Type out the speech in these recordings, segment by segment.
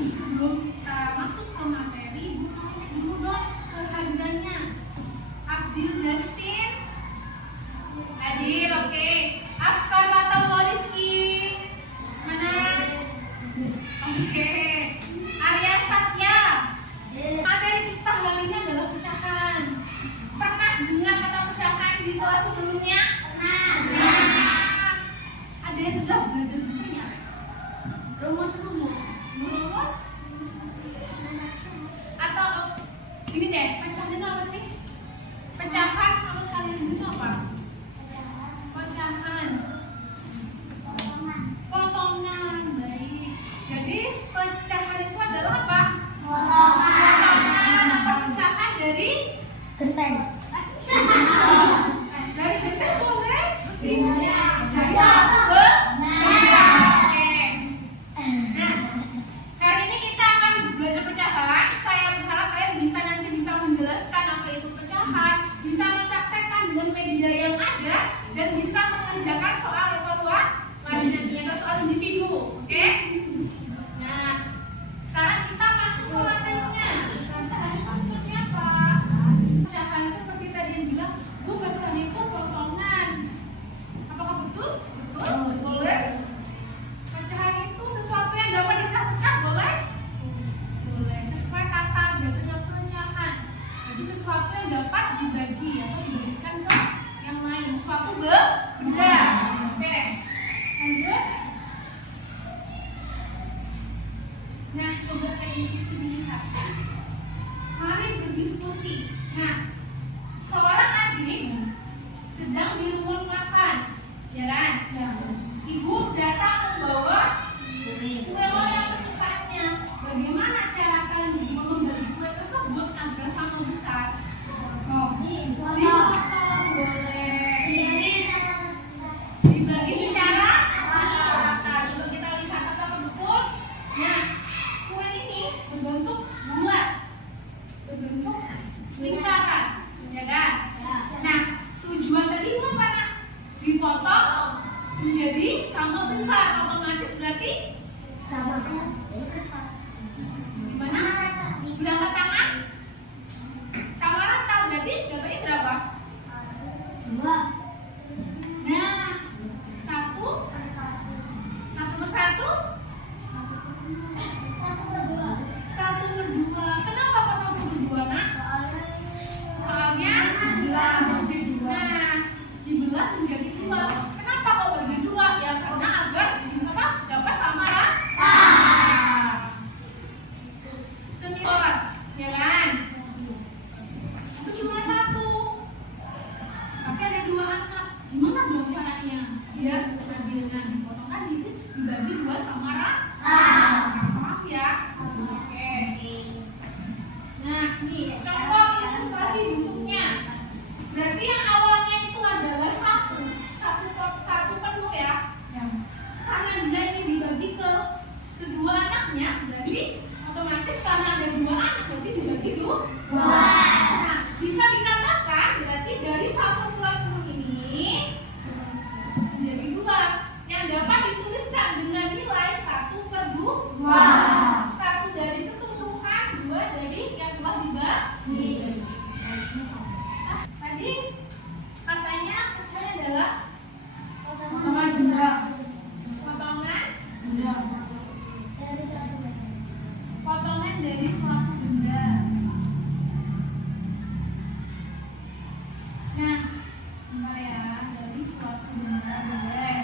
Sebelum kita masuk ke materi, dulu dong kehadirannya. Abdul Justin hadir, oke. Afkar atau Wariski mana? Oke. Arya Satya. Materi kita hari ini adalah pecahan. Pernah dengar kata pecahan di kelas sebelumnya? Pernah. Ada yang sudah belajar bukunya? Rumus-rumus. Atau gini deh, pecahan itu apa sih? Pecahan kalau kalian itu apa? Pecahan. Potongan. Baik. Jadi pecahan itu adalah apa? Potongan atau pecahan dari Genteng. dari genteng boleh? Tidak. Dari satu benda. Oke. Nah, hari ini kita akan belajar pecahan. Saya berharap kalian nanti bisa menjelaskan apa itu pecahan, bisa mempraktekkan dengan media yang ada, dan bisa mengerjakan soal evaluasi nantinya atau soal individu. Oke? Nah, sekarang kita masuk ke materinya. Pecahan itu seperti apa? Pecahan seperti tadi yang bilang, Bu, pecahan itu potongan. Apakah betul? Betul? Boleh? Pecahan itu sesuatu yang dapat kita pecah, boleh? Boleh. Sesuai kata biasanya pecahan. Jadi sesuatu yang dapat dibagi atau dibagikan ke yang lain. Suatu benda. Oke. Lanjut. Nah, coba dari situ dilihat. Mari berdiskusi. Nah, seorang adik sedang di ruang makan, ya kan? Ibu datang membawa kue yang kesukaannya. Bagaimana cara kalian membagi kue tersebut agar sama besar? Dipotong, boleh. Dibagi secara rata. Coba kita lihat apakah betul. Nah, kue ini berbentuk bulat, berbentuk lingkaran, ya kan? Nah, tujuan tadi itu apa, Nak? Dipotong menjadi sama besar, otomatis berarti Sama. gimana? Berangkat tangan sama rata, berarti jatuhnya berapa? 2. Nah, satu per satu, 1/2. Kenapa kok 1/2, Nak? Soalnya dibelah menjadi 2. Kenapa kok bagi 2? Ya karena agar dapat sama rata. Senior, ya kan? Itu cuma 1, tapi ada 2 anak. Gimana dong caranya biar adil? Nah, dipotong tadi dibagi 2 sama rata. Paham ya? Oke. Nah, nih contoh ilustrasi bentuknya. Berarti yang awalnya itu adalah satu penuh ya. Karena dia ini dibagi ke kedua anaknya, berarti otomatis karena ada 2 anak berarti dibagi 2. Nah, bisa dikatakan berarti dari satu bulan penuh ini menjadi 2 yang dapat dituliskan dengan nilai 1/2. 1 dari keseluruhan, 2 dari yang telah dibagi. Tadi katanya pecahannya adalah potongan benda. Potongan dari suatu benda. Nah, sebentar ya, dari suatu benda boleh.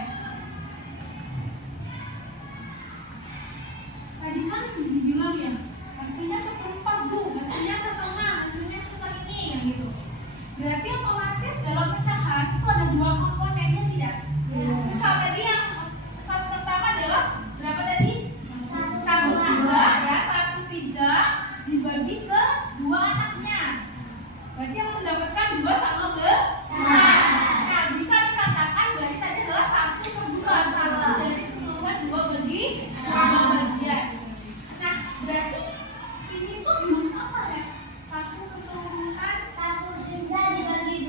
Tadi kan dibilang ya, hasilnya 1/4, Bu, hasilnya 1/2, hasilnya seperti ini, yang gitu. Berarti otomatis dalam pecahan itu ada 2 komponennya, tidak? Misal tadi yang satu pertama adalah berapa tadi? Satu pizza, ya, 1 pizza dibagi ke 2 anaknya. Berarti yang mendapatkan 2 sama besar. Nah, bisa dikatakan berarti tadi adalah 1/2, 1 dari keseluruhan 2 bagi 2 bagian. Nah, berarti ini tuh dimaksud apa ya? 1 keseluruhan, 1 pizza dibagi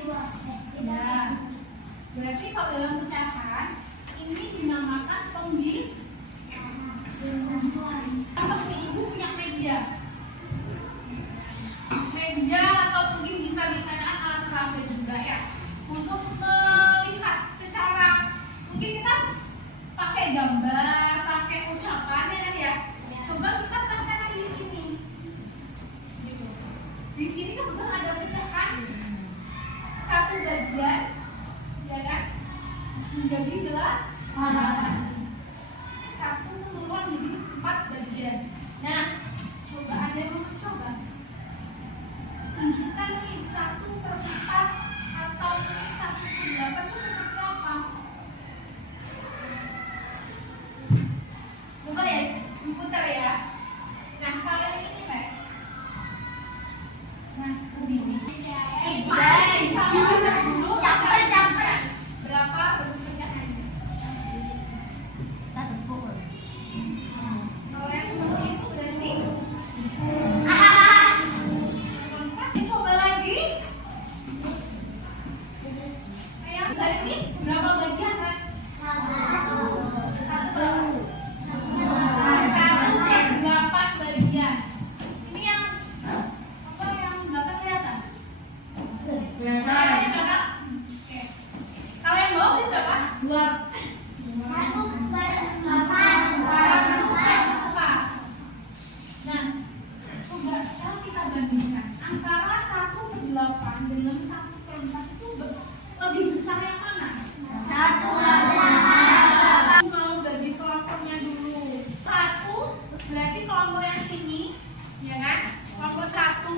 berarti kelompok yang sini, ya kan? Kelompok 1,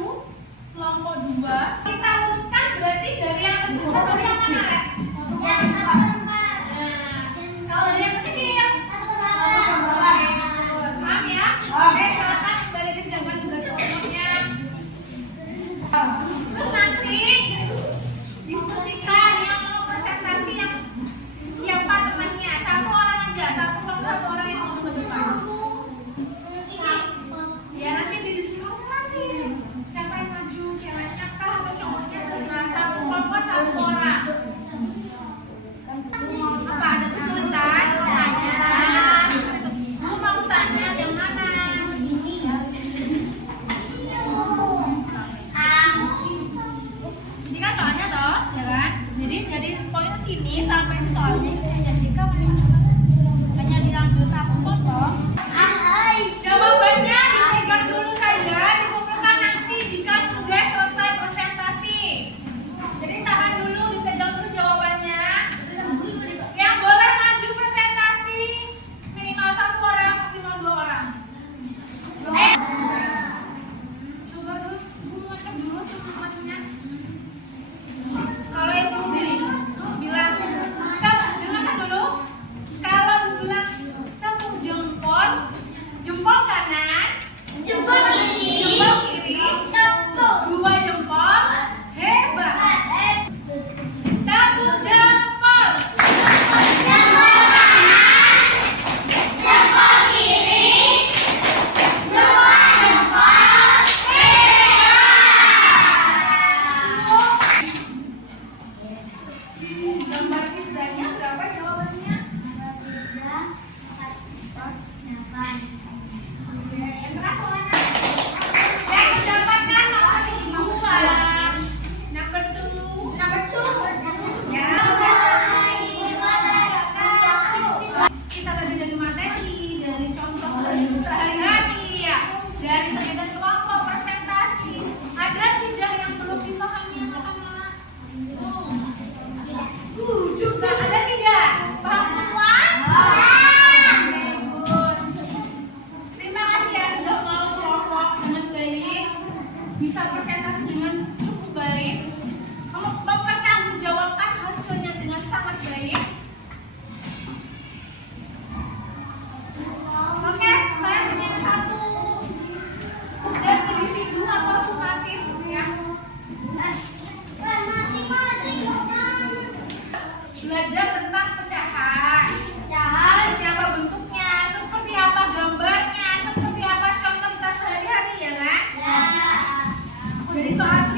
kelompok 2. Kita urutkan berarti dari yang terbesar dari yang mana, Rek? Kalau dari yang kecil, paham ya? Oke, silakan kembali kerjakan tugas kelompoknya. Terus nanti diskusikan yang mau presentasi yang siapa temannya. Satu orang aja, satu orang yang mau ke depan. Ya nanti didiskusi siapa yang maju, ceweknya kah atau cowoknya, terserah. Satu kelompok satu orang. Apa ada kesulitan? Mau tanya yang mana? Ini kan soalnya toh, ya kan? Jadi poin sini sampai di soalnya itu hanya jika hanya diambil satu potong. Jawabannya dipegang dulu saja, dikumpulkan nanti jika sudah selesai presentasi. Jadi tahan dulu, dipegang dulu jawabannya. Yang boleh maju presentasi minimal 1 orang, maksimal 2 orang. Coba dulu, mau cek dulu semuanya. Kalau itu bilang, dengarkan dulu. Kalau bilang tepuk jempol, jempol kanan, jempol kiri, 2 jempol, hebat. Tepuk jempol, jempol kanan, jempol kiri, 2 jempol, hebat. Gambar pizzanya berapa jawabannya? Yang keras soalnya. Yang mendapatkan nomor 2. Number 2. Ya. Kita belajar dari materi, dari contoh sehari-hari ya, dari kegiatan kelompok, presentasi. Ada tidak yang belum dipahami anak-anak? Juga ada tidak? Paham semua? Oke, good. Terima kasih ya sudah mau kelompok dengan baik, bisa presentasi dengan cukup baik, mempertanggungjawabkan hasilnya dengan sangat baik. Oke, saya punya satu tugas individu atau sumatif ya. Belajar tentang pecahan. Seperti apa bentuknya, seperti apa gambarnya, seperti apa contoh kita sehari-hari ya kan? Jadi soal